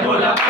Aleluia.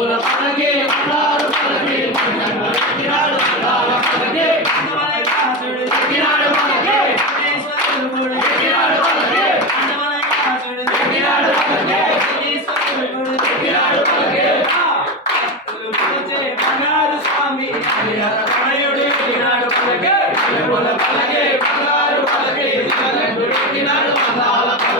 పలకే పలకే పలకే పలకే పలకే పలకే పలకే పలకే